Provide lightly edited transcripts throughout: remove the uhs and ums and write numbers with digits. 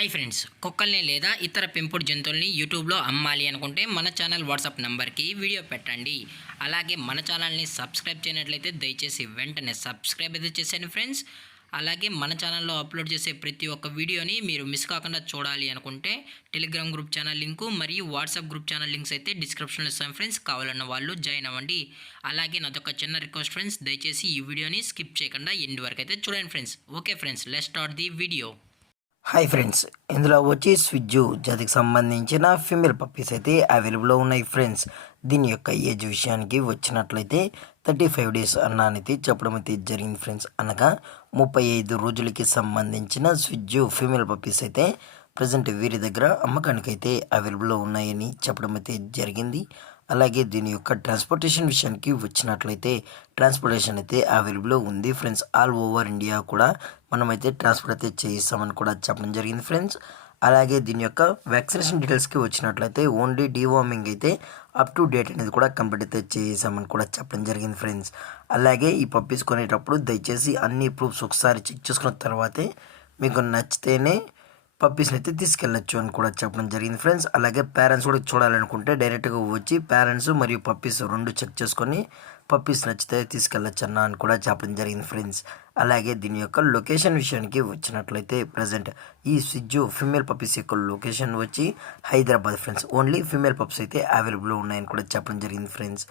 Hi friends, కుక్కల్ని లేదా ఇతర పెంపుడు జంతువుల్ని యూట్యూబ్లో అమ్మాలి అనుకుంటే మన ఛానల్ వాట్సాప్ నెంబర్కి వీడియో పెట్టండి. అలాగే మన ఛానల్ని సబ్స్క్రైబ్ చేయనట్లయితే దయచేసి వెంటనే సబ్స్క్రైబ్ అయితే చేసేయండి ఫ్రెండ్స్. అలాగే మన ఛానల్లో అప్లోడ్ చేసే ప్రతి ఒక్క వీడియోని మీరు మిస్ కాకుండా చూడాలి అనుకుంటే టెలిగ్రామ్ గ్రూప్ ఛానల్ లింకు మరియు వాట్సాప్ గ్రూప్ ఛానల్ లింక్స్ అయితే డిస్క్రిప్షన్లో ఇస్తాను ఫ్రెండ్స్. కావాలన్న వాళ్ళు జాయిన్ అవ్వండి. అలాగే నాదొక చిన్న రిక్వెస్ట్ ఫ్రెండ్స్, దయచేసి ఈ వీడియోని స్కిప్ చేయకుండా ఎండ్ వరకు అయితే చూడండి friends. Okay friends, let's start the video. Hi friends, ఇందులో వచ్చి స్విజ్జు జాతికి సంబంధించిన ఫీమేల్ పప్పీస్ అయితే అవైలబుల్లో ఉన్నాయి ఫ్రెండ్స్. దీని యొక్క ఏజ్ విషయానికి వచ్చినట్లయితే 35 డేస్ అన్నానైతే చెప్పడం అయితే జరిగింది ఫ్రెండ్స్. అనగా 35 రోజులకి సంబంధించిన స్విజ్జు ఫీమేల్ పప్పీస్ అయితే ప్రజెంట్ వీరి దగ్గర అమ్మకానికి అయితే అవైలబుల్లో ఉన్నాయని చెప్పడం అయితే జరిగింది. అలాగే దీని యొక్క ట్రాన్స్పోర్టేషన్ విషయానికి వచ్చినట్లయితే ట్రాన్స్పోర్టేషన్ అయితే అవైలబుల్లో ఉంది ఫ్రెండ్స్. ఆల్ ఓవర్ ఇండియా కూడా మనమైతే ట్రాన్స్పోర్ట్ అయితే చేయిస్తామని కూడా చెప్పడం జరిగింది ఫ్రెండ్స్. అలాగే దీని యొక్క వ్యాక్సినేషన్ డీటెయిల్స్కి వచ్చినట్లయితే ఓన్లీ డీవార్మింగ్ అయితే అప్ టు డేట్ అనేది కూడా కంప్లీట్ అయితే చేసామని కూడా చెప్పడం జరిగింది ఫ్రెండ్స్. అలాగే ఈ పప్పీస్ కొనేటప్పుడు దయచేసి అన్ని ప్రూఫ్స్ ఒకసారి చెక్ చేసుకున్న తర్వాతే మీకు నచ్చితేనే పప్పీస్ని అయితే తీసుకెళ్ళచ్చు అని కూడా చెప్పడం జరిగింది ఫ్రెండ్స్. అలాగే పేరెంట్స్ కూడా చూడాలనుకుంటే డైరెక్ట్గా వచ్చి పేరెంట్స్ మరియు పప్పీస్ రెండు చెక్ చేసుకొని పప్పీస్ నచ్చితే తీసుకెళ్ళచ్చు అన్న అని కూడా చెప్పడం జరిగింది ఫ్రెండ్స్. అలాగే దీని యొక్క లొకేషన్ విషయానికి వచ్చినట్లయితే ప్రజెంట్ ఈ స్విజ్జు ఫీమేల్ పప్పీస్ యొక్క లొకేషన్ వచ్చి Hyderabad friends. Only female puppies అయితే అవైలబుల్ ఉన్నాయని కూడా చెప్పడం జరిగింది ఫ్రెండ్స్.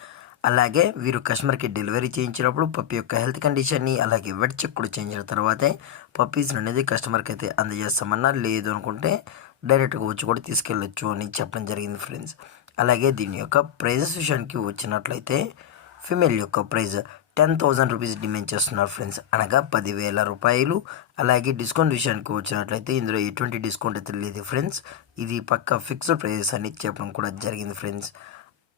అలాగే వీరు కస్టమర్కి డెలివరీ చేయించినప్పుడు పప్పి యొక్క హెల్త్ కండిషన్ని అలాగే వెట్ చెక్ కూడా చేయించిన తర్వాతే పప్పీస్ అనేది కస్టమర్కి అయితే అందజేస్తామన్నా, లేదు అనుకుంటే డైరెక్ట్గా వచ్చి కూడా తీసుకెళ్ళొచ్చు అని చెప్పడం జరిగింది ఫ్రెండ్స్. అలాగే దీని యొక్క ప్రైజెస్ విషయానికి వచ్చినట్లయితే ఫిమేల్ యొక్క ప్రైజ్ 10,000 రూపీస్ డిమాండ్ చేస్తున్నారు ఫ్రెండ్స్, అనగా 10,000 రూపాయలు. అలాగే డిస్కౌంట్ విషయానికి వచ్చినట్లయితే ఇందులో ఎటువంటి డిస్కౌంట్ అయితే లేదు ఫ్రెండ్స్. ఇది పక్కా ఫిక్స్డ్ ప్రైజెస్ అని చెప్పడం కూడా జరిగింది ఫ్రెండ్స్.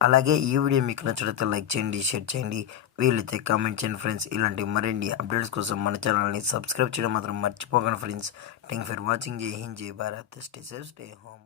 అలాగే ఈ వీడియో మీకు నచ్చినట్లయితే లైక్ చేయండి, షేర్ చేయండి, వీలైతే కామెంట్ చేయండి ఫ్రెండ్స్. ఇలాంటి మరిన్ని అప్డేట్స్ కోసం మన ఛానల్ని సబ్స్క్రైబ్ చేయడం మాత్రం మర్చిపోకండి ఫ్రెండ్స్. Thank for watching. జై హింద్, జై Bharat, stay safe, stay home.